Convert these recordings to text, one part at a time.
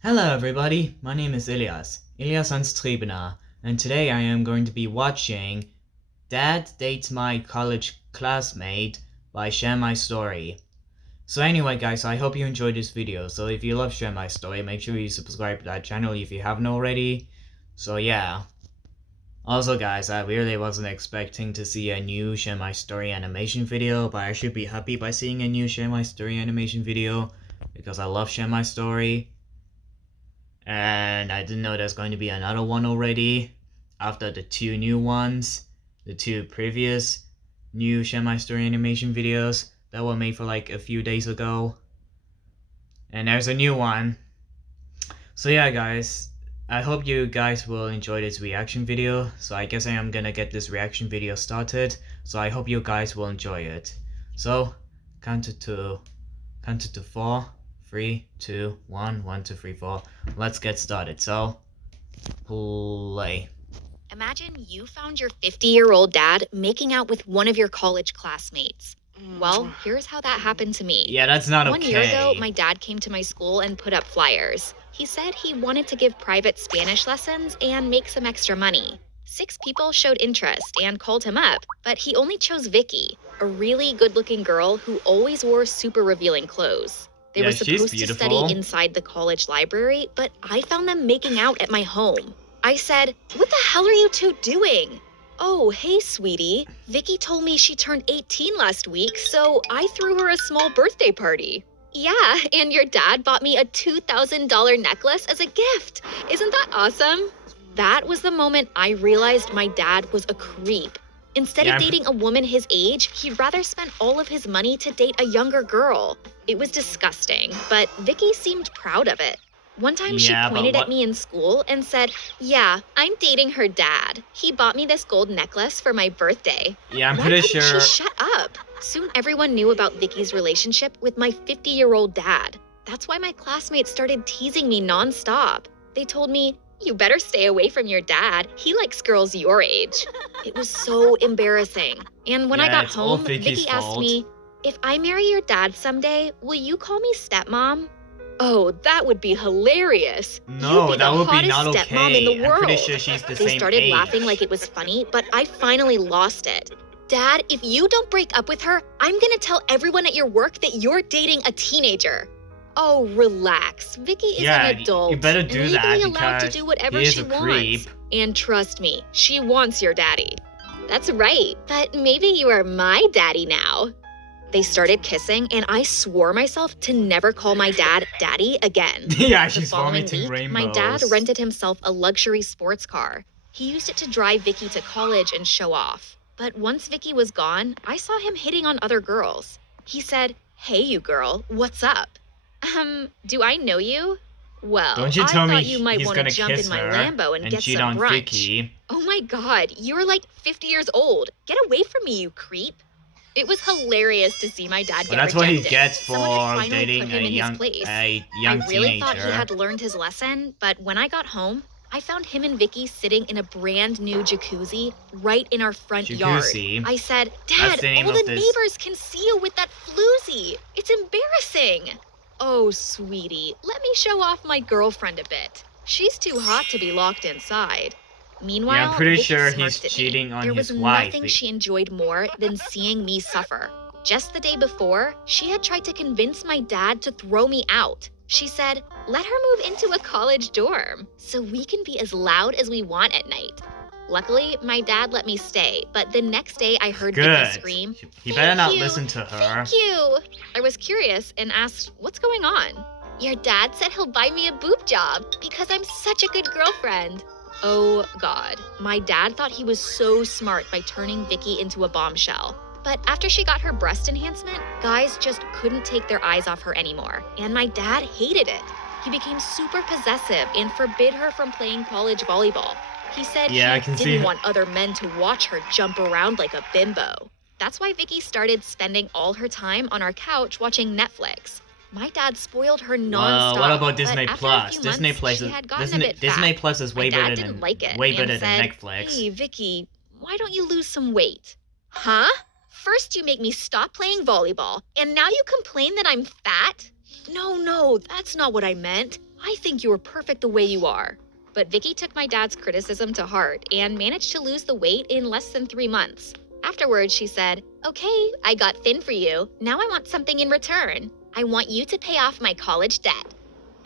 Hello everybody, my name is Ilias, Ilias and today I am going to be watching Dad Dates My College Classmate by Share My Story. So anyway guys, I hope you enjoyed this video. So if you love Share My Story, make sure you subscribe to that channel if you haven't already. So yeah. Also guys, I really wasn't expecting to see a new Share My Story animation video, but I should be happy by seeing a new Share My Story animation video because I love Share My Story. And I didn't know there's going to be another one already after the two new ones, the two previous new Share My Story animation videos that were made for like a few days ago. And there's a new one. So yeah guys, I hope you guys will enjoy this reaction video. So I guess I am gonna get this reaction video started. So I hope you guys will enjoy it. So count to 4. 3, 2, 1, 1, 2, 3, 4. Let's get started. So, play. Imagine you found your 50-year-old dad making out with one of your college classmates. Well, here's how that happened to me. Yeah, that's not okay. 1 year ago, my dad came to my school and put up flyers. He said he wanted to give private Spanish lessons and make some extra money. 6 people showed interest and called him up, but he only chose Vicky, a really good-looking girl who always wore super revealing clothes. They were supposed to study inside the college library, but I found them making out at my home. I said, "What the hell are you two doing?" "Oh, hey, sweetie. Vicky told me she turned 18 last week, so I threw her a small birthday party." "Yeah, and your dad bought me a $2,000 necklace as a gift. Isn't that awesome?" That was the moment I realized my dad was a creep. Instead of dating a woman his age, he'd rather spend all of his money to date a younger girl. It was disgusting, but Vicky seemed proud of it. One time she pointed at me in school and said, "Yeah, I'm dating her dad. He bought me this gold necklace for my birthday." Yeah, I'm pretty sure. Why couldn't she shut up? Soon everyone knew about Vicky's relationship with my 50-year-old dad. That's why my classmates started teasing me nonstop. They told me, "You better stay away from your dad. He likes girls your age." It was so embarrassing. And when I got home, Vicky asked me, "If I marry your dad someday, will you call me stepmom?" Oh, that would be hilarious. No, that would be not okay. Stepmom in the world. I'm pretty sure she's the same age. They started laughing like it was funny, but I finally lost it. "Dad, if you don't break up with her, I'm gonna tell everyone at your work that you're dating a teenager." Oh, relax. Vicky is an adult. You better do and that legally allowed to do whatever she wants. And trust me, she wants your daddy. That's right, but maybe you are my daddy now. They started kissing, and I swore myself to never call my dad daddy again. Yeah, she's vomiting rainbows. My dad rented himself a luxury sports car. He used it to drive Vicky to college and show off. But once Vicky was gone, I saw him hitting on other girls. He said, "Hey, you girl, what's up?" Do I know you?" "Well, Don't you tell I me thought you might he's want gonna to jump kiss in my her Lambo and get cheat some on brunch." Vicky. "Oh my god, you're like 50 years old. Get away from me, you creep." It was hilarious to see my dad get That's rejected. what he gets Someone had for finally dating put him in his place. a young I really teenager. thought he had learned his lesson, but when I got home, I found him and Vicky sitting in a brand new jacuzzi right in our front yard. I said, "Dad, all the neighbors can see you with that floozy. It's embarrassing." "Oh, sweetie, let me show off my girlfriend a bit. She's too hot to be locked inside." Meanwhile, yeah, I'm pretty Vicky sure smirked he's at me. cheating on There his was wife. nothing she enjoyed more than seeing me suffer. Just the day before, she had tried to convince my dad to throw me out. She said, "Let her move into a college dorm so we can be as loud as we want at night." Luckily, my dad let me stay, but the next day I heard Vicky scream, He better not listen to her. "Thank you." I was curious and asked, "What's going on?" "Your dad said he'll buy me a boob job because I'm such a good girlfriend." Oh God, my dad thought he was so smart by turning Vicky into a bombshell. But after she got her breast enhancement, guys just couldn't take their eyes off her anymore. And my dad hated it. He became super possessive and forbid her from playing college volleyball. He said he didn't want other men to watch her jump around like a bimbo. That's why Vicky started spending all her time on our couch watching Netflix. My dad spoiled her nonstop. Well, what about Disney but Plus? After a few months, she had gotten a bit Disney fat. Plus is way better than Netflix. "Hey, Vicky, why don't you lose some weight?" "Huh? First First, you make me stop playing volleyball, and now you complain that I'm fat? No, that's not what I meant. I think you're perfect the way you are. But Vicky took my dad's criticism to heart and managed to lose the weight in less than 3 months. Afterwards, she said, "Okay, I got thin for you. Now I want something in return. I want you to pay off my college debt."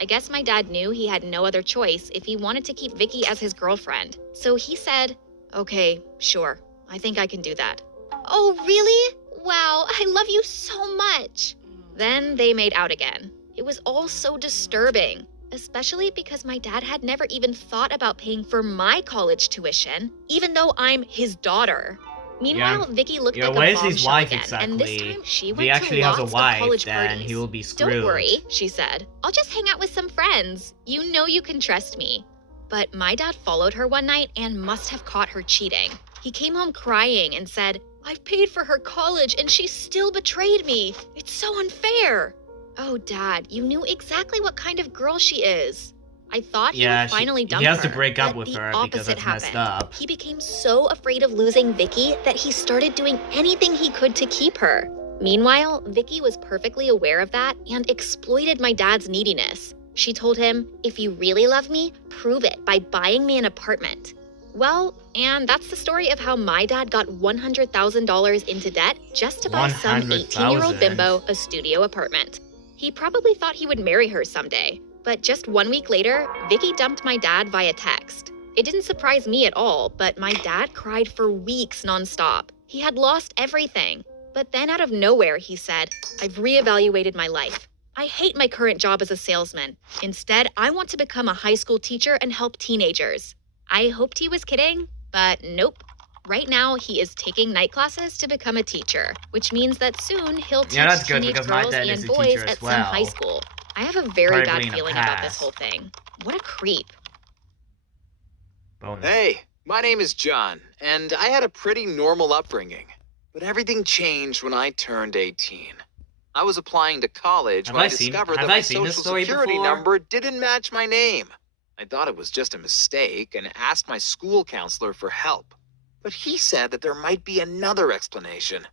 I guess my dad knew he had no other choice if he wanted to keep Vicky as his girlfriend. So he said, "Okay, sure. I think I can do that." "Oh, really? Wow, I love you so much." Then they made out again. It was all so disturbing, especially because my dad had never even thought about paying for my college tuition, even though I'm his daughter. Meanwhile, Vicky looked like a where's his bombshell wife again, and this exactly? time she If went he actually to has a lots wife, of college then parties. he will be screwed. "Don't worry," she said. "I'll just hang out with some friends. You know you can trust me." But my dad followed her one night and must have caught her cheating. He came home crying and said, "I've paid for her college and she still betrayed me. It's so unfair." Oh, Dad, you knew exactly what kind of girl she is. I thought he would finally dump her. He has to break up but with the her because opposite that's messed happened. up. He became so afraid of losing Vicky that he started doing anything he could to keep her. Meanwhile, Vicky was perfectly aware of that and exploited my dad's neediness. She told him, "If you really love me, prove it by buying me an apartment." Well, and that's the story of how my dad got $100,000 into debt just to buy some 18-year-old bimbo a studio apartment. He probably thought he would marry her someday, but just 1 week later, Vicky dumped my dad via text. It didn't surprise me at all, but my dad cried for weeks nonstop. He had lost everything. But then out of nowhere, he said, "I've reevaluated my life. I hate my current job as a salesman. Instead, I want to become a high school teacher and help teenagers." I hoped he was kidding, but nope. Right now, he is taking night classes to become a teacher, which means that soon he'll teach teenage girls and boys at some high school. I have a very bad feeling about this whole thing. What a creep. Bonus. Hey, my name is John, and I had a pretty normal upbringing. But everything changed when I turned 18. I was applying to college when I discovered that my social security number didn't match my name. I thought it was just a mistake and asked my school counselor for help. But he said that there might be another explanation.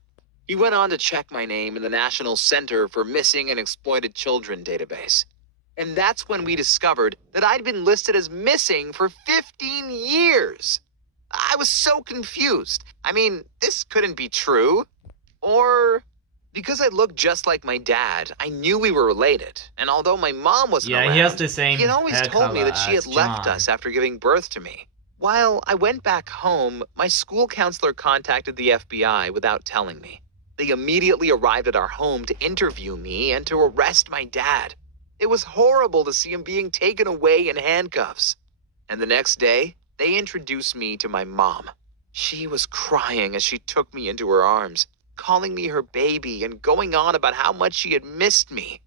He went on to check my name in the National Center for Missing and Exploited Children database. And that's when we discovered that I'd been listed as missing for 15 years. I was so confused. I mean, this couldn't be true. Or because I looked just like my dad, I knew we were related. And although my mom wasn't around, he has the same he had always told me that she had left us after giving birth to me. While I went back home, my school counselor contacted the FBI without telling me. They immediately arrived at our home to interview me and to arrest my dad. It was horrible to see him being taken away in handcuffs. And the next day, they introduced me to my mom. She was crying as she took me into her arms, calling me her baby and going on about how much she had missed me.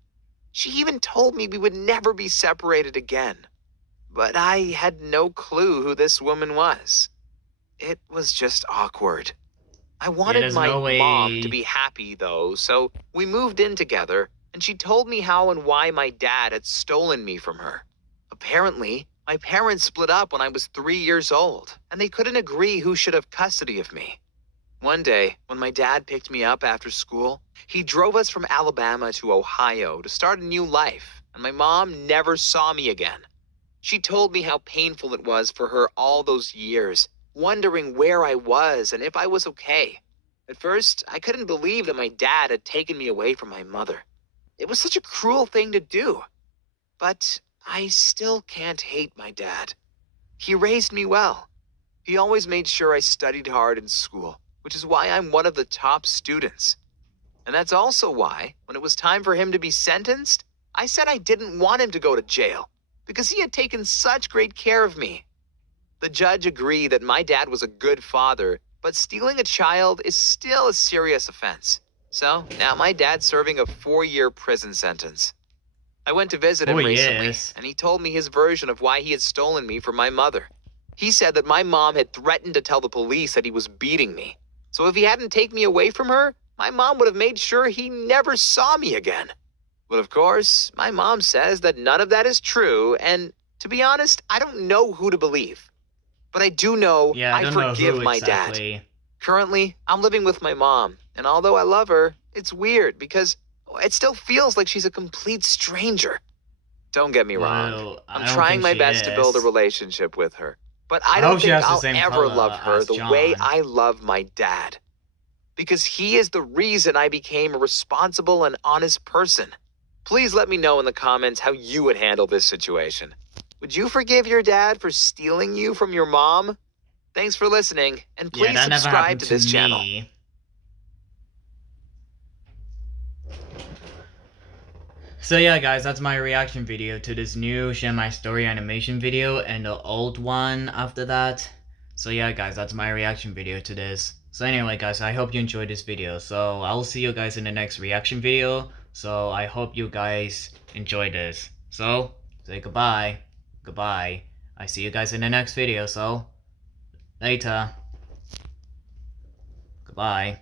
She even told me we would never be separated again. But I had no clue who this woman was. It was just awkward. I wanted my mom to be happy, though, so we moved in together, and she told me how and why my dad had stolen me from her. Apparently, my parents split up when I was 3 years old, and they couldn't agree who should have custody of me. One day, when my dad picked me up after school, he drove us from Alabama to Ohio to start a new life, and my mom never saw me again. She told me how painful it was for her all those years, wondering where I was and if I was okay. At first, I couldn't believe that my dad had taken me away from my mother. It was such a cruel thing to do. But I still can't hate my dad. He raised me well. He always made sure I studied hard in school, which is why I'm one of the top students. And that's also why, when it was time for him to be sentenced, I said I didn't want him to go to jail, because he had taken such great care of me. The judge agreed that my dad was a good father, but stealing a child is still a serious offense. So now my dad's serving a 4-year prison sentence. I went to visit him recently, and he told me his version of why he had stolen me from my mother. He said that my mom had threatened to tell the police that he was beating me. So if he hadn't taken me away from her, my mom would have made sure he never saw me again. But of course, my mom says that none of that is true, and to be honest, I don't know who to believe. But I do know I forgive my dad. Currently, I'm living with my mom, And although I love her, it's weird because it still feels like she's a complete stranger. Don't get me wrong. Well, I'm I don't trying think my she best to build a is. relationship with her. But I I don't hope she think has the I'll same ever color love her as the way John. I love my dad. Because he is the reason I became a responsible and honest person. Please let me know in the comments how you would handle this situation. Would you forgive your dad for stealing you from your mom? Thanks for listening, and Yeah, please that never subscribe happened to to this channel. me. So yeah guys, that's my reaction video to this new Share My Story animation video and the old one after that. So yeah guys, that's my reaction video to this. So anyway guys, I hope you enjoyed this video. So I'll see you guys in the next reaction video. So I hope you guys enjoy this. So say goodbye. Goodbye. I see you guys in the next video. So later. Goodbye.